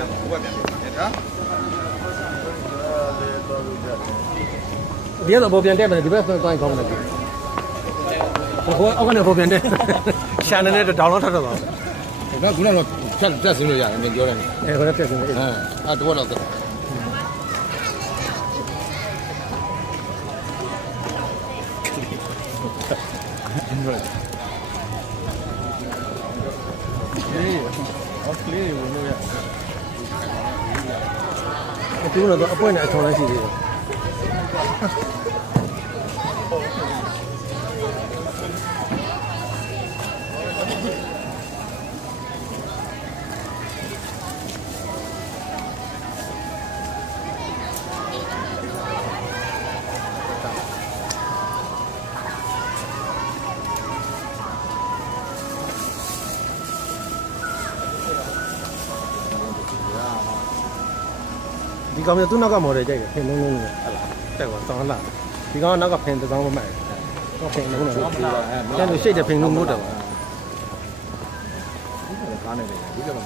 ပြန်တော့ဘုရားပြန်တယ်နော်ဒီကတော့ပေါ်ပြန်တက်မယ်ဒီဘက်သွားရင်ကောင်းတယ်ဟိုအောက်ကနေပေါ်ပြန်တက်ရှာနေတဲ့ဒေါင်းလောက်ထပ်တော့ပါနော်ခုနကတော့တက်စင်းလို့ရတယ်မင်းပြောတယ်ခေါင်းတက်စင်းလို့တော့တော့လေးဝင်လို့ရသူကတော့အပွင့်နဲ့အထော်လိုက်ရှိသေးတယ်ဒီကောင်ကသူ့နောက်ကမော်ဒယ်ကြိုက်တယ်ဖင်လုံးလုံးနဲ့ဟလာတက်သွားတောင်းလာဒီကောင်ကနောက်ကဖင်တစ်ကောင်မမှန်တော့ဖင်လုံးနဲ့ကျန်လို့ရှိတဲ့ဖင်လုံးမို့တယ်ပါကားနေတယ်ဒီကမှ